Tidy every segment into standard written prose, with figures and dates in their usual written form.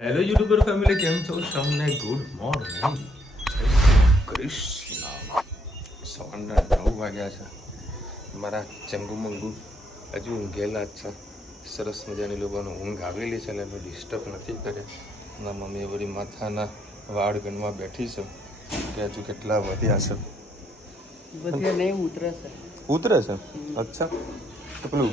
Hello YouTuber family, કેમ છો? તમને ગુડ મોર્નિંગ, જય કૃષ્ણ. સવારના 9 વાગ્યા છે. મારા ચંગુ મંગુ હજુ ઊંઘેલા જ છે. સરસ મજાની લોકોને ઊંઘ આવેલી છે એટલે એનો ડિસ્ટર્બ નથી કરે. ના મમ્મી વળી માથાના વાળ ગણવા બેઠી છે કે હજુ કેટલા વધ્યા છે. વધ્યા નહીં, ઉતરે છે. ઉતરે છે? અચ્છા. તો પેલું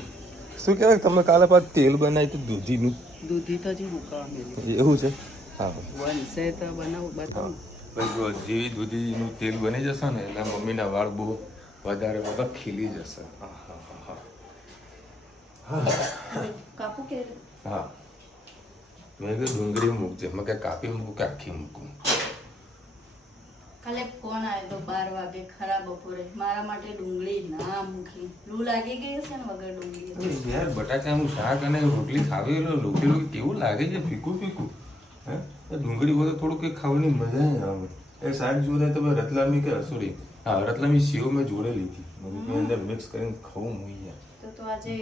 શું કહેવાય, તમે કાલે પાછું તેલ બનાવ્યું હતું દૂધીનું, દૂધી તો હજી મુકાવા એવું છે? હા, બનશે તો બતાવું. ભાઈ જેવી દૂધીનું તેલ બની જશે ને એટલે મમ્મીના વાળ બહુ વધારે બધા ખીલી જશે. કાપું કે હા, મેં કીધું ડુંગળી મૂકજે. મેં કે કાપી મૂકું કે આખી મૂકું? કાલે ફોન આવ્યો તો 12 વાગે ખરા બપોરે, મારા માટે ડુંગળી ના મૂકી. લૂ લાગી ગઈ હશે ને વગર ડુંગળી. યાર બટાકાનું શાક અને રોટલી ખાવી રોટલી કેવું લાગે છે, ફીકું ફીકું. હે, ડુંગળી હોય તો થોડું કંઈક ખાવાની મજા આવે. એ શાક જોડે તો રતલામી કે અસુરી, હા રતલામી સેવ મેં જોડે લીધી, મેં અંદર મિક્સ કરીને ખાવું હોય. તો આજે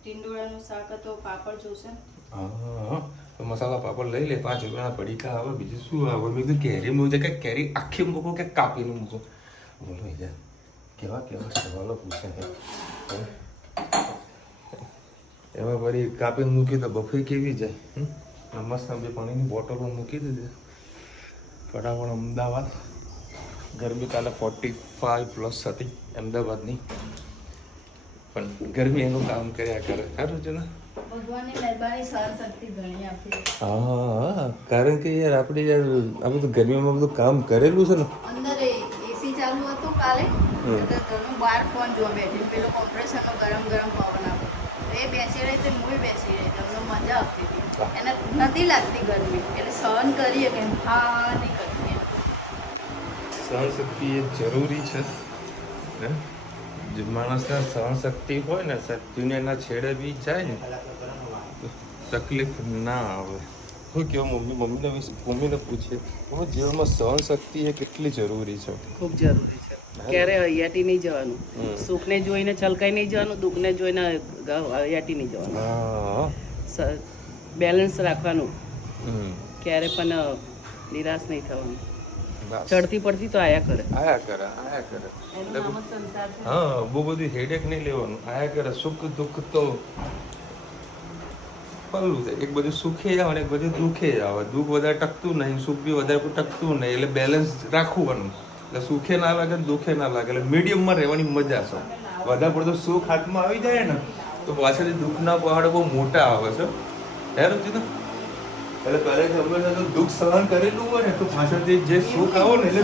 ટીંડોળાનું શાક હતો, પાપડ જોશે. હા, તો મસાલા પાપડ લઈ લે. 5 રૂપિયાના પડીકા આવે, બીજું શું આવે? મેં કીધું કેરી મૂકે કે કેરી આખી મૂકો કે કાપીને મૂકો? બોલો યાર, કેવા કેવા સવાલો પૂછે છે. એમાં વળી કાપીને મૂકી તો બફાઈ કેવી જાય. મસ્ત બે પાણીની બોટલો મૂકી દીધી. ફટાફટ અમદાવાદ. ગરમી કાલે 45+ હતી અમદાવાદની, પણ ગરમી એનું કામ કર્યા કરે. સારું છે ને? ભગવાનની મહેરબાની, સહનશક્તિ ઘણી આપી. હા, કારણ કે યાર આપણે યાર આ બધું ગરમીમાં બધું કામ કરેલું છે ને. અંદર એસી ચાલુ હતું કાલે, તો ઘણું બહાર ફોન જોવા બેઠી. પેલો કોમ્પ્રેસરનો ગરમ ગરમ પવન આવે, એ બેસી રહી તો હું બેસી રહી. તમને મજા આવતી હતી. એને નથી લાગતી ગરમી, એટલે સહન કરીએ કે હા નહીં કરતી. સહનશક્તિ એ જરૂરી છે. જે માણસને સહનશક્તિ હોય ને, દુનિયાના છેડે બી જાય ને તકલીફ ના આવે. શું કહો મમ્મીને પૂછીએ, મમ્મી જીવનમાં સહનશક્તિ એ કેટલી જરૂરી છે? ખૂબ જરૂરી છે. ક્યારે હૈયાટી નહીં જવાનું. સુખને જોઈને છલકાઈ નહીં જવાનું, દુઃખને જોઈને હૈયાટી નહીં જવાનું. હા, બેલેન્સ રાખવાનું, ક્યારે પણ નિરાશ નહીં થવાનું. ચડતી પડતી તો આયા કરે. એનું નામ જ સંસાર છે. હા, બહુ બધી હેડેક નહીં લેવાનું. આયા કરે. સુખ દુઃખ તો પલ્લું છે. એક બધું સુખે આવે ને એક બધું દુઃખે આવે. દુઃખ વધારે ટકતું નહીં, સુખ બી વધારે ટકતું નહીં, એટલે બેલેન્સ રાખવાનું. એટલે સુખે ના લાગે, દુઃખે ના લાગે, એટલે મીડિયમમાં રહેવાની મજા છે. વધારે પડતો સુખ હાથમાં આવી જાય ને તો પાછળથી દુઃખના પહાડો બહુ મોટા આવે છે. હેરું છે ને? એટલે પહેલે ખબર છે તો દુઃખ સહન કરેલું હોય ને તો પાછળથી જે સુખ આવો ને એટલે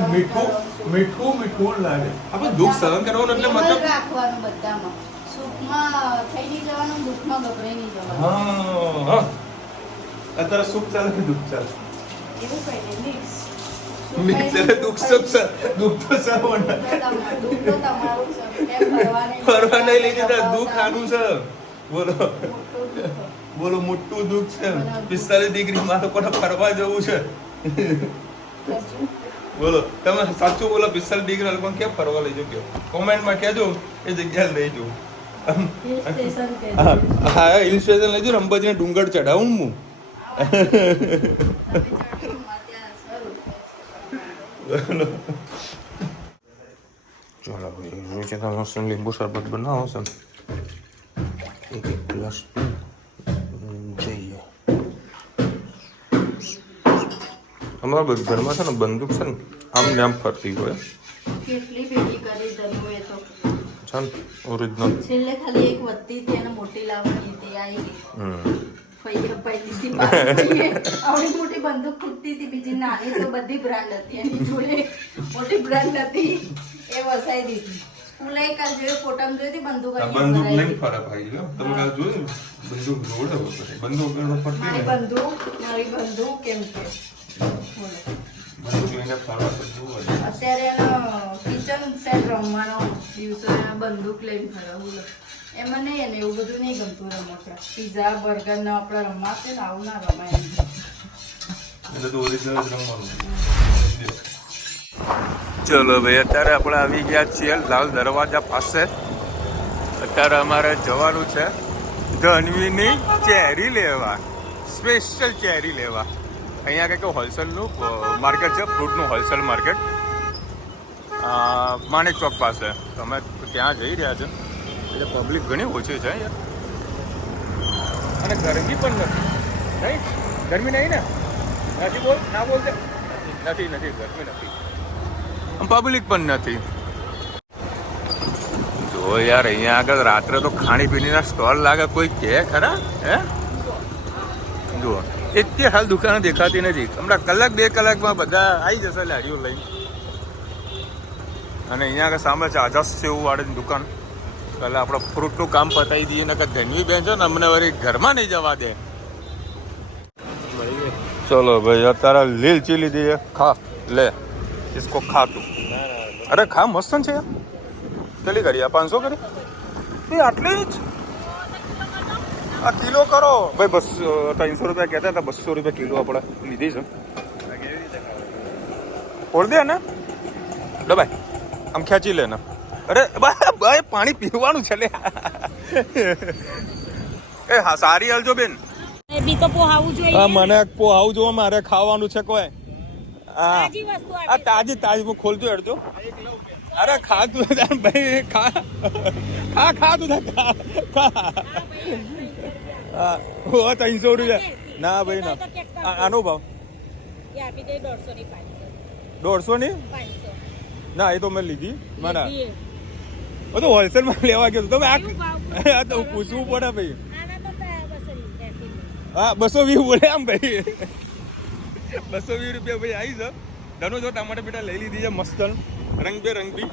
મીઠું લાગે. આપણે દુઃખ સહન કરવાનું એટલે લેવલ મતલબ રાખવાનું બધામાં. સુખમાં થઈ નહીં જવાનું, દુઃખમાં ગભરાઈ નહીં જવાનું. હા, અત્યારે સુખ ચાલે કે દુઃખ ચાલે? એવું કઈ નહીં, મિક્સ. મિક્સ એટલે દુઃખ તો સહન. દુઃખ તો તમારું છે. કેમ ફરવા નહીં લઈ જતા, દુઃખ આનું છે. બોલો મોટું દુઃખ. બોલો, મોટું દુઃખ છે. 45 ડિગ્રી માં તો કોને ફરવા જવું છે? બોલો તમે સાચું બોલો. 45 ડિગ્રી લોકો કેમ ફરવા લઈ જજો? કોમેન્ટમાં કહેજો, એ જગ્યાએ લઈ જવું. હિલ સ્ટેશન કે હા, હિલ સ્ટેશન લઈ જજો. અંબાજીને ડુંગર ચડાવું હું. ચાલો ભાઈ, રોજના મસ્ત લીંબુ શરબત બનાવો છે. એક ગ્લાસ જઈએ. અમારા ઘરમાં છે ને બંદૂક છે ને આમ ને આમ ફરતી હોય કેટલી ભેગી કરી ધનુ એ તો છે ને ઓરિજિનલ. છેલ્લે ખાલી એક વધતી હતી અને મોટી લાવવાની હતી, આવી ગઈ. ફઈએ પાઈ દીધી. આવડી મોટી બંદૂક ખૂટતી હતી, બીજી નાની તો બધી બ્રાન્ડ હતી. એની જોડે મોટી બ્રાન્ડ હતી, એ વસાઈ દીધી. હું લઈ કાલ જોયો, ફોટામાં જોઈ હતી બંદૂક. બંદૂક લઈને ફરક આવી ગયો. તમે કાલ જોયું બંદૂક રોડે બંદૂક મારી બંદૂક કેમ છે? બોલો. બંદૂક લઈને ફરવા તો જોવું. અત્યારે એનો કિચન સેટ રમવાનો દિવસો, એના બંદૂક લઈને ફરવા. બોલો, એમાં નહીં, એને એવું બધું નહીં ગમતું રમવા. પીઝા બર્ગર ને આપણે રમવા છે ને, આવું ના રમાય. એટલે તો ઓરિજિનલ જ રમવાનું. ચલો ભાઈ, અત્યારે આપણે આવી ગયા છીએ લાલ દરવાજા પાસે. અત્યારે અમારે જવાનું છે ધનવીની ચેરી લેવા. સ્પેશિયલ કેરી લેવા. અહીંયા કંઈક હોલસેલનું માર્કેટ છે, ફ્રૂટનું હોલસેલ માર્કેટ, માણેક ચોક પાસે. તો અમે ત્યાં જઈ રહ્યા છે. એટલે પબ્લિક ઘણી ઓછી છે યાર, અને ગરમી પણ નથી. નહીં ગરમી નહીં ને? નથી બોલ, ના બોલતે. નથી ગરમી નથી, પબ્લિક પણ નથી. જો યાર અહીંયા આગળ રાત્રે તો ખાણીપીણીના સ્ટોલ લાગે, કોઈ કે ખરા? હે જુઓ, એટલી હાલ દુકાનો દેખાતી નથી. હમણાં કલાક 2 કલાકમાં બધા આવી જશે લારીઓ લઈને. અને અહીંયા આગળ સામે છે આઝાદ સેવ વાળીની દુકાન. એટલે આપણે ફ્રૂટનું કામ પતાવી દઈએ ને, કે ધનવી બેન છે ને અમને વળી ઘરમાં નહીં જવા દે. ચલો ભાઈ, અત્યારે લીલચી લીધી છે, ખા લે, इसको खा તું. અરે ખા, મસ્ત છે. કેટલી કરી? 500 કરી? એ આટલી જ? આ કિલો કરો ભાઈ. 300 રૂપિયા કહેતા હતા, 200 રૂપિયા કિલો આપણે લીધી છે. ફોડ દે ને ભાઈ, આમ ખેંચી લે ને. અરે ભાઈ પાણી પીવાનું છે લે. એ હા, સારી હાલજો બેન. હા, મને પોહાવું જો, મારે ખાવાનું છે. કોઈ આ તાજી હું ખોલતો અડધો. અરે ખા તું ભાઈ, ખા તું ખા. 300 રૂપિયા ના ભાઈ ના. આનો ભાવ 150 ની ના, એ તો મેં લીધી. મારા બધું હોલસેલમાં લેવા ગયો તો આ તો પૂછવું પડે ભાઈ. હા, 220 બોલે આમ ભાઈ. 220 રૂપિયા ભાઈ આવી છે. ધનો જો ટમાટર બેટા લઈ લીધી છે મસ્ત રંગબેરંગી.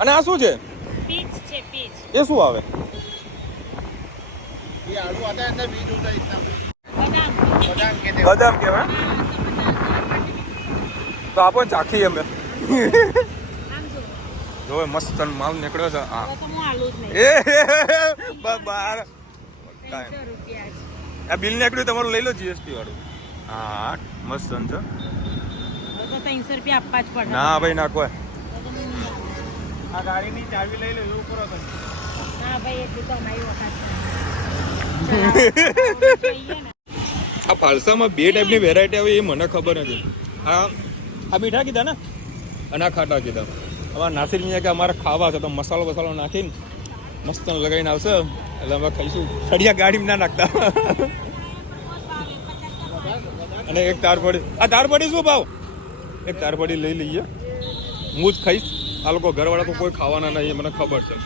અને આ શું છે? પીચ છે, પીચ. એ શું આવે? બદામ કેવાય. તો આપો ચાખી અમે. જો મસ્ત માલ નીકળ્યો છે. હા એ બાર આ બિલ નીકળ્યું તમારું, લઈ લો જીએસટી વાળું. હા મસ્ત છે. 300 રૂપિયા આપવા જ પડે. ના ભાઈ ના, કોઈ આ ગાડીની ચાવી લઈ લો એવું કરો. ના ભાઈ, એટલું તો અમારી વખત. આ ફાલસામાં 2 ટાઈપની વેરાયટી આવે એ મને ખબર નથી. આ મીઠા કીધા ને, અને આ ખાટા કીધા. અમારા નાસિર મિયા કે અમારે ખાવા છે તો મસાલો નાખીને મસ્ત લગાવીને આવશે, એટલે અમે ખાઈશું. ખડિયા ગાડીમાં ના નાખતા. અને એક તારપડી. આ તારપડી શું ભાવ? એક તારપડી લઈ લઈએ. હું જ ખાઈશ, આ લોકો ઘરવાળા તો કોઈ ખાવાના નહીં, મને ખબર છે.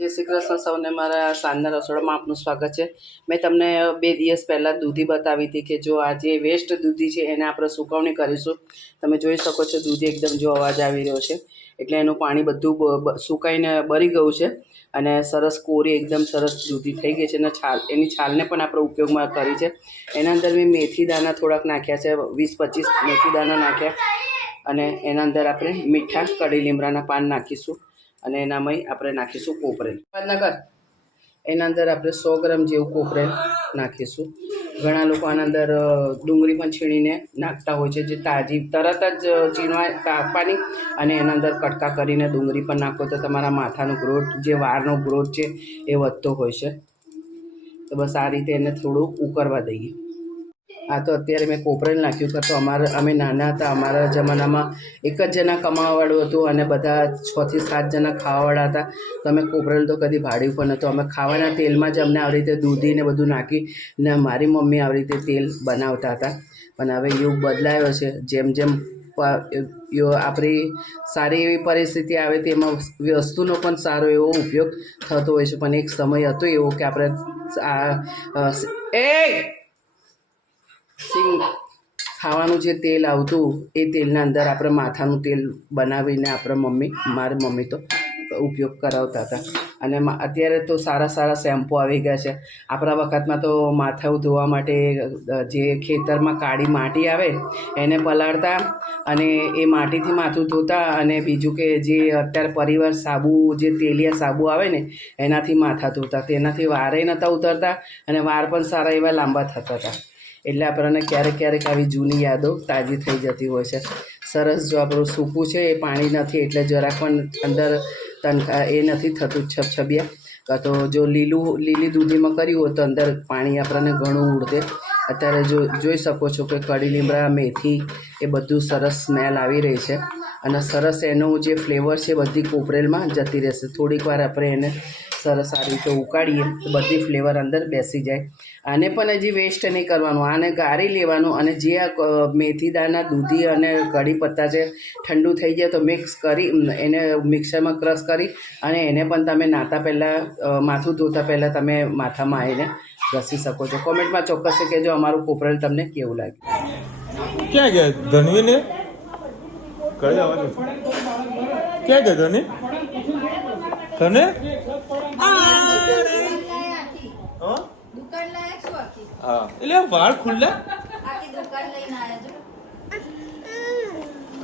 જય શ્રી કૃષ્ણ સૌને. મારા સાંજના રસોડામાં આપનું સ્વાગત છે. મેં તમને 2 દિવસ પહેલાં દૂધી બતાવી હતી કે જો આ જે વેસ્ટ દૂધી છે એને આપણે સુકવણી કરીશું. તમે જોઈ શકો છો દૂધી એકદમ જો અવાજ આવી રહ્યો છે, એટલે એનું પાણી બધું સુકાઈને બળી ગયું છે. અને સરસ કોરી એકદમ સરસ દૂધી થઈ ગઈ છે. અને એની છાલને પણ આપણે ઉપયોગમાં કરી છે. એના અંદર મેં મેથી દાણા થોડાક નાખ્યા છે, 20-25 મેથી દાણા નાખ્યા. અને એના અંદર આપણે મીઠા કઢી લીમડાના પાન નાખીશું. અને એનામાં આપણે નાખીશું કોપરેલ. એના અંદર આપણે 100 ગ્રામ જેવું કોપરેલ નાખીશું. ઘણા લોકો આના અંદર ડુંગળી પણ છીણીને નાખતા હોય છે, જે તાજી તરત જ છીણવા કાપવાની અને એના અંદર કટકા કરીને ડુંગળી પણ નાખો તો તમારા માથાનો ગ્રોથ, જે વાળનો ગ્રોથ છે એ વધતો હોય છે. તો બસ આ રીતે એને થોડું ઉકળવા દઈએ. આ તો અત્યારે મેં કોપરેલ નાખ્યું કે તો અમે નાના હતા, અમારા જમાનામાં એક જ જણા કમાવાવાળું હતું અને બધા 6 થી 7 જણા ખાવાવાળા હતા. તો અમે કોપરેલ તો કદી ભાડ્યું પણ નહોતું. અમે ખાવાના તેલમાં જ અમને આવી રીતે દૂધીને બધું નાખીને મારી મમ્મી આવી રીતે તેલ બનાવતા હતા. પણ હવે યુગ બદલાયો છે. જેમ જેમ આપણી સારી એવી પરિસ્થિતિ આવે તેમાં વસ્તુનો પણ સારો એવો ઉપયોગ થતો હોય છે. પણ એક સમય હતો એવો કે આપણે ખાવાનું જે તેલ આવતું એ તેલના અંદર આપણે માથાનું તેલ બનાવીને મારી મમ્મી તો ઉપયોગ કરાવતા હતા. અને અત્યારે તો સારા શેમ્પૂ આવી ગયા છે. આપણા વખતમાં તો માથું ધોવા માટે જે ખેતરમાં કાળી માટી આવે એને પલાળતા અને એ માટીથી માથું ધોતા. અને બીજું કે જે અત્યારે પરિવાર સાબુ, જે તેલિયા સાબુ આવે ને એનાથી માથા ધોતા. તેનાથી વારે નહોતા ઉતરતા અને વાળ પણ સારા એવા લાંબા થતા હતા. એટલે આપણને ક્યારેક આવી જૂની યાદો તાજી થઈ જતી હોય છે. સરસ. જો આપણું સૂકું છે એ પાણી નથી એટલે જરાક પણ અંદર એ નથી થતું છબછબિયા. કાં તો જો લીલી દૂધીમાં કર્યું હોય તો અંદર પાણી આપણને ઘણું ઉડતે અત્યારે જોઈ શકો છો કે કઢી લીમડા મેથી એ બધું સરસ સ્મેલ આવી રહી છે અને સરસ એનું જે ફ્લેવર છે બધી કોપરેલમાં જતી રહેશે. થોડીક વાર આપણે એને સરસ આ રીતે ઉકાળીએ તો બધી ફ્લેવર અંદર બેસી જાય. આને પણ હજી વેસ્ટ નહીં કરવાનું, આને ગાળી લેવાનું અને જે આ મેથી દાણા દૂધી અને કઢી પત્તા છે ઠંડુ થઈ જાય તો મિક્સ કરી એને મિક્સરમાં ક્રશ કરી અને એને પણ તમે નાતા પહેલાં માથું ધોતા પહેલાં તમે માથામાં આવીને ઘસી શકો છો. કોમેન્ટમાં ચોક્કસ કહેજો અમારું કોપરેલ તમને કેવું લાગે. ક્યાં ગયા ધનવીને? કઈ આવવાનું? ક્યાં ગયા ધની? તને દુકાન લાયક શું આખી હા એટલે વાળ ખુલ્લા. આખી દુકાન લઈને આયા છો.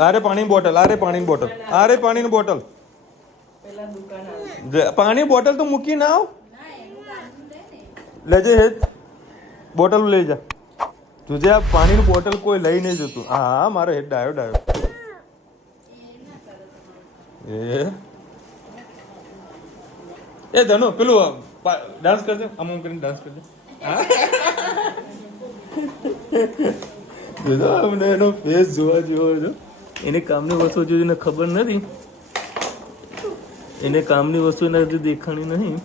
આરે પાણીની બોટલ, આરે પાણીની બોટલ, આરે પાણીની બોટલ, પાણી બોટલ તો મૂકી ના આવ. લેજે હેત બોટલ લઈ જા. તુજે આ પાણીની બોટલ કોઈ લઈ નહીં જતું. હા મારો હેડ ડાયો ડાયો. એ ધનુ પેલું ડાન્સ કરજે, આમ કરીને ડાન્સ કરજે. જોજો અમને એનો ફેસ જોવા જેવો છે. એને કામની વસ્તુ જોઈને ખબર નથી, એને કામની વસ્તુ એના હજી દેખાણી નહીં.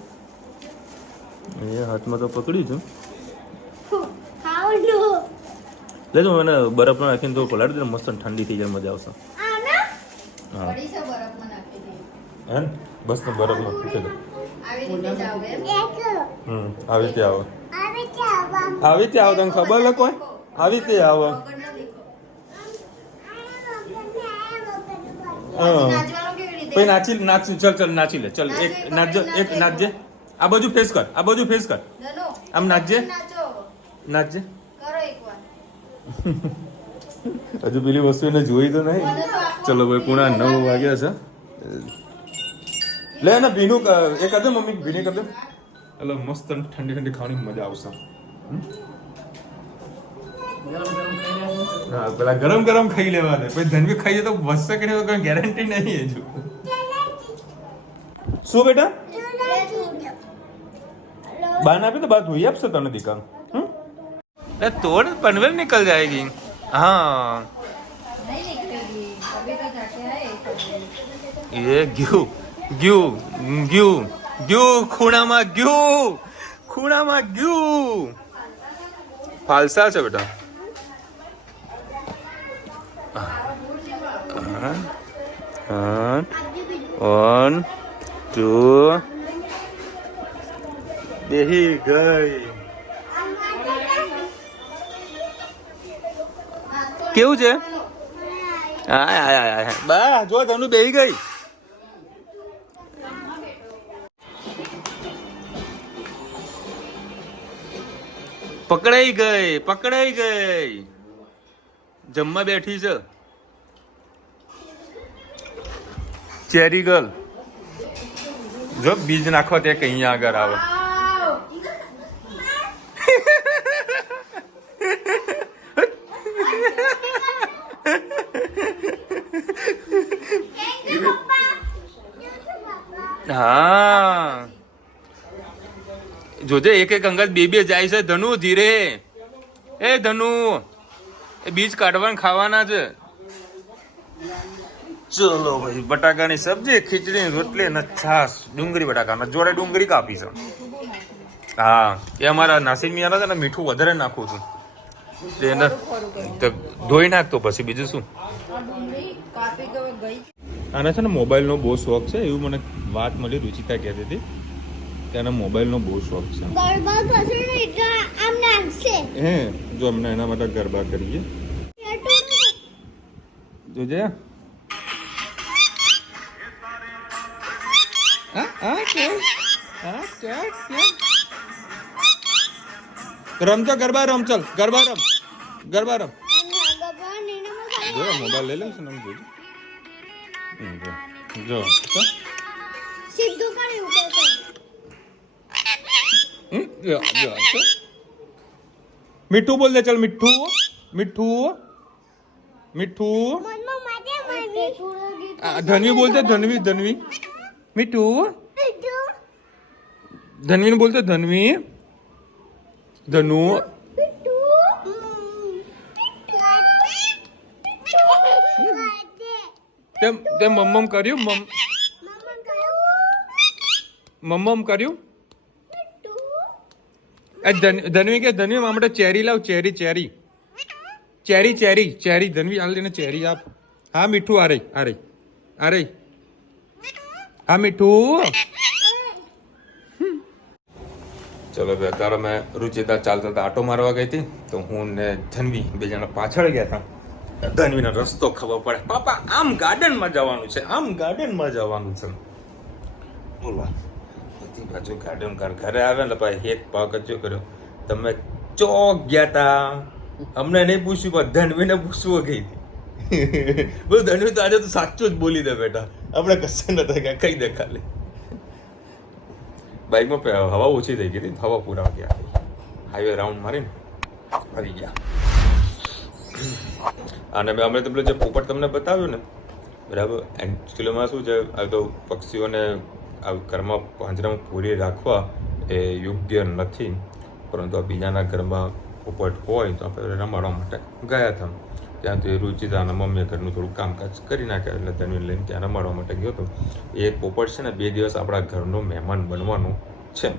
એ હાથમાં તો પકડી છું. લેજો મને બરફ નાખીને તો પલાળી દે, મસ્ત ઠંડી થઈ જાય, મજા આવશે. હા પડી છે બરફમાં નાખી દઈએ. હે બસ તો બરફમાં પૂછી દે. આવી રીતે જ આવે એમ? આવી રીતે આવો, આવી રીતે આવો. તને ખબર લે કોઈ આવી રીતે આવો. વગર ના દેખો. હા નાચવાનું કેવી રીતે? પછી નાચી નાચી ચલ ચલ નાચી લે. ચલ એક નાચજો, એક નાચજે. આ બાજુ ફેસ કર, આ બાજુ ફેસ કર. ધનુ, આમ નાચજે, નાચો. નાચજે. કરો એકવાર. હજુ પેલી વસ્તુ એને જોઈ તો નહીં. મને તો આખો ચલો ભાઈ પૂણા 9 વાગ્યા છે. લે ને ભીનું એ કર દે મમ્મી, ભીની કર દે. એટલે મસ્ત ઠંડી ઠંડી ખાવાની મજા આવશે. હા પેલા ગરમ ગરમ ખાઈ લેવા દે, પછી ધનવી ખાઈએ તો વધશે કે નહીં કોઈ ગેરંટી નહીં. હજુ શું બેટા બાન આપી તો બાદ ધોઈ આપશે તને દીકરા. તોડ પનવેલ નિકલ જાયગી. हाँ नहीं निकलेगी अभी तो जाके आए. ये ग्यू ग्यू ग्यू ग्यू ખૂણામાં ગ્યુ, ખૂણામાં ગ્યુ. ફાલસા છે બેટા. 1 2 બેહી ગઈ. કેવું છે? બા જો તને બેહી ગઈ. પકડાઈ ગઈ, પકડાઈ ગઈ. જમવા બેઠી છે ચેરી ગર્લ. જો બીજ નાખવા તે કઈ આગળ આવે. હા જોજે એક એક અંગત બે જાય છે. ધનુ ધીરે. એ ધનુ એ બીજ કાઢવાના ખાવાના છે. ચલો ભાઈ બટાકાની સબ્જી, ખીચડી, રોટલી અને છાસ. ડુંગળી બટાકાના જોડે ડુંગળી કાપી છે. હા એ અમારા નાસિર મિયાના છે ને મીઠું વધારે નાખું છું. એને ધોઈ નાખતો પછી બીજું શું. આને છે ને મોબાઈલનો બહુ શોખ છે એવું મને વાત મળી. રુચિતા કહેતી હતી કે આને મોબાઈલનો બહુ શોખ છે. હે જો અમને એના માટે ગરબા કરીએ. જોજે રમતો ગરબા રમ. ચલ ગરબા રમ, ગરબા રમ. જો મોબાઈલ લઈ લઈશ ને જોજો. જો મીઠું બોલ દે. ચલ મીઠું મીઠું મીઠું. ધનવી બોલતે ધનવી, ધનવી મીઠું. ધનવી બોલતે ધનવી, ધનુ તે મમ્મમ કર્યું મમ્મમ કર્યું ધનવી કે ધનવી માટે ચેરી લાવ cherry cherry cherry cherry cherry Dhanvi હાલ તેને ચેરી આપ હા મીઠું આ રહી આ રહી આ રહી હા મીઠું ચલો ભાઈ અત્યારે મેં રુચિતા ચાલતા હતા આટો મારવા ગઈ હતી તો હું ને ધનવી બે જણા પાછળ ગયા હતા ધનવીનો રસ્તો ખબર પડે પાપા આમ ગાર્ડનમાં જવાનું છે આમ ગાર્ડનમાં જવાનું છે બોલવા બધી બાજુ ગાર્ડન ઘરે આવે ને ભાઈ એક પાક જ કર્યો તમે ચોક ગયા તા અમને નહીં પૂછ્યું પણ ધનવીને પૂછવું ગઈ હતી બોલ ધનવી તો આજે તો સાચું જ બોલી દે બેટા આપણે કશે નતા ગયા કહી દે ખાલી બાઇકમાં હવા ઓછી થઈ ગઈ હતી હવા પૂરા ગયા હાઈવે રાઉન્ડ મારીને આવી ગયા અને અમે તમને જે પોપટ તમને બતાવ્યું ને બરાબર એકચ્યુઅલીમાં શું છે આ તો પક્ષીઓને આ ઘરમાં પાંજરામાં પૂરી રાખવા એ યોગ્ય નથી પરંતુ આ બીજાના ઘરમાં પોપટ હોય તો આપણે રમાડવા માટે ગયા હતા ત્યાં તો એ રુચિતાના મમ્મીએ ઘરનું થોડું કામકાજ કરી નાખ્યા એટલે તેને લઈને ત્યાં રમાડવા માટે ગયો હતો એ પોપટ છે ને 2 દિવસ આપણા ઘરનો મહેમાન બનવાનું છે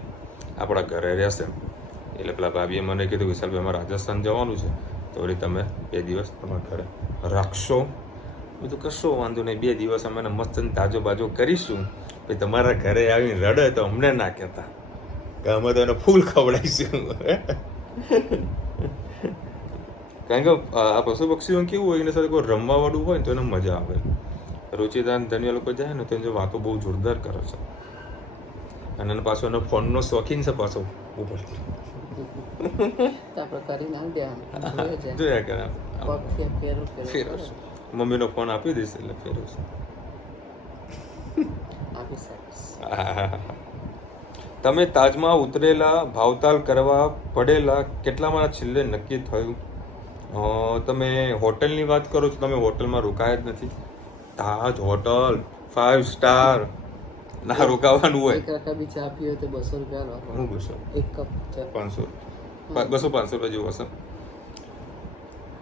આપણા ઘરે રહેશે એટલે પેલા ભાભીએ મને કીધું વિશાલભાઈ અમારે રાજસ્થાન જવાનું છે તો વળી તમે 2 દિવસ તમારા ઘરે રાખશો બધું કશો વાંધો નહીં 2 દિવસ અમે મસ્ત તાજો બાજો કરીશું પછી તમારા ઘરે આવીને રડે તો અમને ના કહેતા કે અમે તો એને ફૂલ ખવડાવીશું કારણ કે આ પશુ પક્ષીઓ કેવું હોય એના સાથે કોઈ રમવા વાળું હોય ને તો એને મજા આવે રુચિદાન ધન્ય લોકો જાય ને તો એની વાતો બહુ જોરદાર કરે છે અને એને પાછો એનો ફોનનો શોખીન છે પાછો ઉપરથી જોયા કરે ફેરવશું મમ્મીનો ફોન આપી દઈશ એટલે ફેરવશું તમે તાજમાં ઉતરેલા ભાવતાલ કરવા પડેલા કેટલામાં છેલ્લે નક્કી થયું તમે હોટલની વાત કરો છો તમે હોટલમાં રોકાયા જ નથી તાજ હોટલ 5 સ્ટાર ના રોકાવાનું હોય ચા પીઓ તો 200 રૂપિયા હું 200 એક કપ 500 રૂપિયા જેવું હશે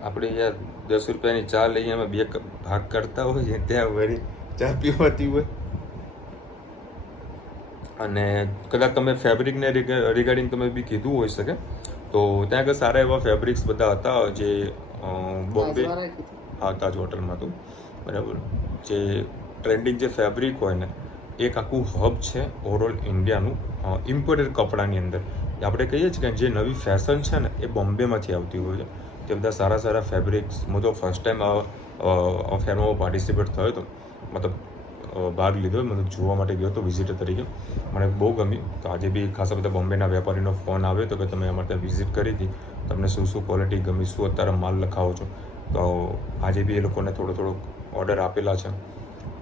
આપણે યાર 10 રૂપિયાની ચા લઈએ અમે 2 કપ ભાગ કરતા હોઈએ ત્યાં વળી ચા પીવાતી હોય અને કદાચ તમે ફેબ્રિકને રિગાર્ડિંગ તમે બી કીધું હોઈ શકે તો ત્યાં આગળ સારા એવા ફેબ્રિક્સ બધા હતા જે બોમ્બે હા તાજ હોટલમાં હતું બરાબર જે ટ્રેન્ડિંગ જે ફેબ્રિક હોય ને એક આખું હબ છે ઓવરઓલ ઇન્ડિયાનું ઇમ્પોર્ટેડ કપડાની અંદર આપણે કહીએ છીએ કે જે નવી ફેશન છે ને એ બોમ્બેમાંથી આવતી હોય છે તે બધા સારા સારા ફેબ્રિક્સ હું તો ફર્સ્ટ ટાઈમ આ ફેરમાં પાર્ટિસિપેટ થયો હતો મતલબ ભાગ લીધો મતલબ જોવા માટે ગયો હતો વિઝિટર તરીકે મને બહુ ગમ્યું તો આજે બી ખાસા બધા બોમ્બેના વેપારીનો ફોન આવ્યો હતો કે તમે અમારે ત્યાં વિઝિટ કરી હતી તમને શું શું ક્વોલિટી ગમી શું અત્યારે માલ લખાવો છો તો આજે બી એ લોકોને થોડો ઓર્ડર આપેલા છે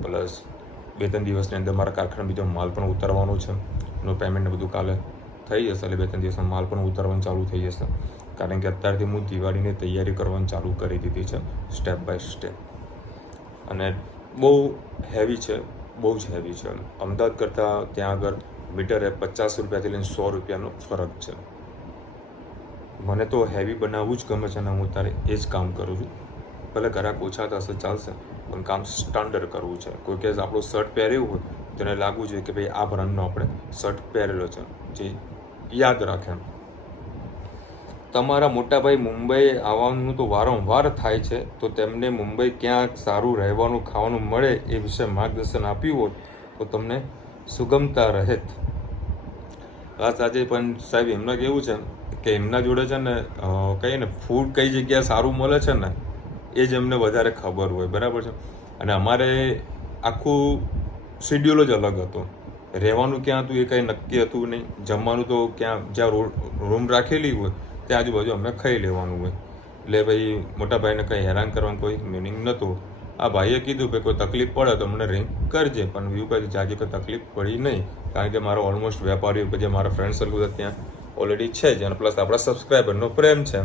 પ્લસ 2-3 દિવસની અંદર મારા કારખાના બીજો માલ પણ ઉતારવાનો છે એનું પેમેન્ટ બધું કાલે થઈ જશે એટલે 2-3 દિવસમાં માલ પણ ઉતારવાનું ચાલુ થઈ જશે કારણ કે અત્યારથી હું દિવાળીની તૈયારી કરવાનું ચાલુ કરી દીધી છે સ્ટેપ બાય સ્ટેપ અને બહુ હેવી છે બહુ જ હેવી છે અમદાવાદ કરતાં ત્યાં આગળ મીટરે 50 રૂપિયાથી લઈને 100 રૂપિયાનો ફરક છે મને તો હેવી બનાવવું જ ગમે છે અને હું તારે એ જ કામ કરું છું ભલે ઘરાક ઓછા થશે ચાલશે પણ કામ સ્ટાન્ડર્ડ કરવું છે કોઈ કેસ આપણું શર્ટ પહેર્યું હોય તો એને લાગવું જોઈએ કે ભાઈ આ બ્રાન્ડનો આપણે શર્ટ પહેરેલો છે જે યાદ રાખે તમારા મોટાભાઈ મુંબઈ આવવાનું તો વારંવાર થાય છે તો તેમને મુંબઈ ક્યાંક સારું રહેવાનું ખાવાનું મળે એ વિશે માર્ગદર્શન આપ્યું હોત તો તમને સુગમતા રહેત વાત આજે પણ સાહેબ એમને કેવું છે કે એમના જોડે છે ને કહીએ ને ફૂડ કઈ જગ્યાએ સારું મળે છે ને એ જ એમને વધારે ખબર હોય બરાબર છે અને અમારે આખું શેડ્યુલ જ અલગ હતું રહેવાનું ક્યાં હતું એ કંઈ નક્કી હતું નહીં જમવાનું તો ક્યાં જ્યાં રૂમ રાખેલી હોય ત્યાં આજુબાજુ અમને ખાઈ લેવાનું હોય એટલે ભાઈ મોટા ભાઈને કંઈ હેરાન કરવાનું કોઈ મિનિંગ નહોતું આ ભાઈએ કીધું કે કોઈ તકલીફ પડે તો અમને રિંગ કરજે પણ એવું કંઈ જાજી કોઈ તકલીફ પડી નહીં કારણ કે મારો ઓલમોસ્ટ વેપારીઓ પછી મારા ફ્રેન્ડ સર્કલ ત્યાં ઓલરેડી છે જ અને પ્લસ આપણા સબસ્ક્રાઈબરનો પ્રેમ છે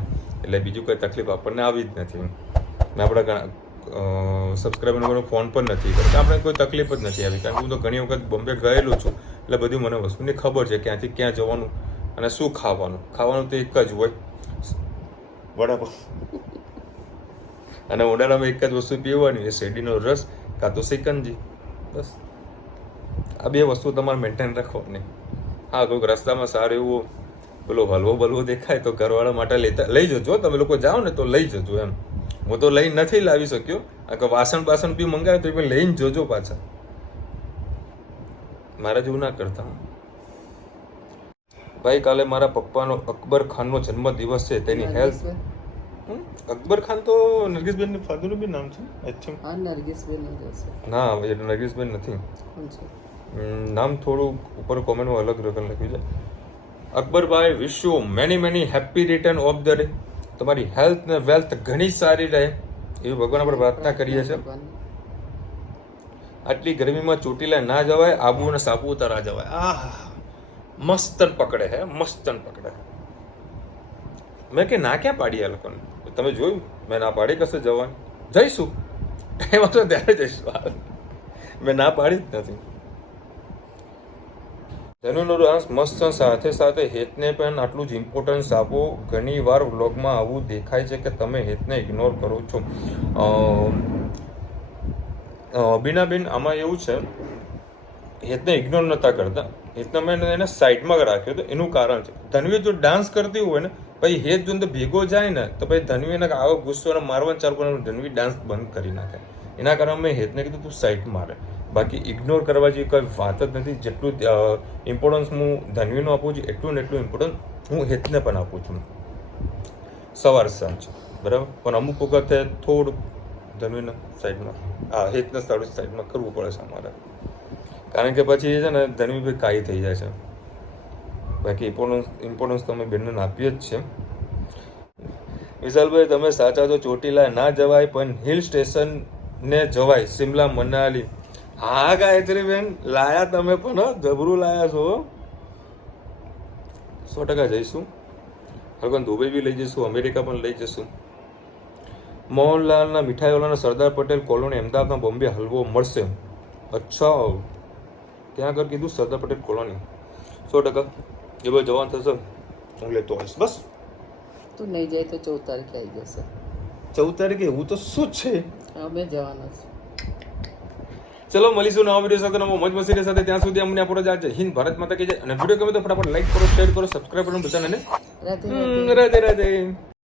એટલે બીજું કોઈ તકલીફ આપણને આવી જ નથી ને આપણા ઘણા સબસ્ક્રાઈબરનો કોઈ ફોન પણ નથી કરતા આપણે કોઈ તકલીફ જ નથી આવી કારણ કે હું તો ઘણી વખત બોમ્બે ગયેલો છું એટલે બધી મને વસ્તુની ખબર છે ક્યાંથી ક્યાં જવાનું અને શું ખાવાનું તો એક જ હોય વડાપાવ અને ઉનાળામાં એક જ વસ્તુ પીવાની એ શેરડીનો રસ કાં તો સિકંજી. બસ આ બે વસ્તુ તમારે મેન્ટેન રાખવાની. હા, કોઈક રસ્તામાં સારું એવું પેલો હલવો બલવો દેખાય તો ઘરવાળા માટે લઈ જજો. તમે લોકો જાઓ ને તો લઈ જજો એમ. હું તો લઈ નથી લાવી શક્યો, કે વાસણ બાસણ બી મંગાવે તો એ લઈને જોજો પાછા. મારા જેવું ના કરતા. ભાઈ, કાલે મારા પપ્પાનો અકબર ખાનનો જન્મદિવસ છે. તેની હેલ્થ. અકબર ખાન તો નરગીસબેન ફાધરનું બી નામ છે આઈ થિંક. હા, નરગીસબેન જ હશે. ના, એ નરગીસબેન નથી. કોણ છે? નામ થોડું ઉપર કોમેન્ટમાં અલગ લખ્યું છે. Akbarbhai, wish you many happy return of the day. તમારી હેલ્થ ને વેલ્થ ઘણી સારી રહે એવી ભગવાન આપણે પ્રાર્થના કરીએ છીએ. આટલી ગરમીમાં ચોટીલા ના જવાય, આબુ અને સાપુતારા જવાય. મસ્તન પકડે હે, મસ્તન પકડે. મેં કે ના ક્યાં પાડી આ લોકોને? તમે જોયું મેં ના પાડી કશે જવાની. જઈશું, ટાઈમ આવશે ત્યારે જઈશું. મેં ના પાડી જ નથી. ધનુનો ડાન્સ મસ્ત, સાથે સાથે હેતને પણ આટલું જ ઇમ્પોર્ટન્સ આપો. ઘણી વાર વ્લોગમાં આવું દેખાય છે કે તમે હેતને ઇગ્નોર કરો છો. બીનાબેન, આમાં એવું છે, હેતને ઇગ્નોર નતા કરતા. હેતને મેં એને સાઈડમાં રાખ્યો તો એનું કારણ છે, ધનવી જો ડાન્સ કરતી હોય ને પછી હેત જો ભેગો જાય ને તો પછી ધનવીને આવો ગુસ્સો મારવાનું ચાલુ કરવાનું, ધનવી ડાન્સ બંધ કરી નાખે. એના કારણે મેં હેતને કીધું તું સાઈડ મારે. બાકી ઇગ્નોર કરવા જેવી કોઈ વાત જ નથી. જેટલું ઇમ્પોર્ટન્સ હું ધનવીનું આપું છું એટલું ને એટલું ઇમ્પોર્ટન્સ હું હેતને પણ આપું છું, સવાર સાંજ. બરાબર, પણ અમુક વખતે થોડું ધનવીના સાઈડમાં, હેતના સાઈડમાં કરવું પડે છે અમારે, કારણ કે પછી છે ને ધનવી ભાઈ કાઈ થઈ જાય છે. બાકી ઇમ્પોર્ટન્સ તમે બેનને આપીએ જ છે. વિશાલભાઈ, તમે સાચા છો. ચોટીલા ના જવાય પણ હિલ સ્ટેશન ને જવાય, શિમલા મનાલી. હા ગાયત્રી બેન, લાયા તમે પણ, જબરું લાયા છો. 100% જઈશું. હલકન દુબઈ બી લઈ જઈશું, અમેરિકા પણ લઈ જઈશું. મોહનલાલના મીઠાઈવાલાના સરદાર પટેલ કોલોની અમદાવાદમાં બોમ્બે હલવો મળશે. અચ્છા, ત્યાં આગળ કીધું સરદાર પટેલ કોલોની. 100% એ બધું જવાનું થશે, હું લેતો આવીશ. બસ તું નહીં જાય તો 14 તારીખે આવી જશે. 14 તારીખે એવું તો શું છે? અમે જવાના છે. ચલો મળીશું નવા વિડીયો સાથે, નવો મોજ મસ્તી સાથે. ત્યાં સુધી અમને આપણો જય હિન્દ, ભારત માતા કી જય. અને વિડીયો ગમે તો ફટાફટ લાઈક કરો, શેર કરો, સબસ્ક્રાઈબ કરો, બધાને રાધે રાધે. રાધે રાધે.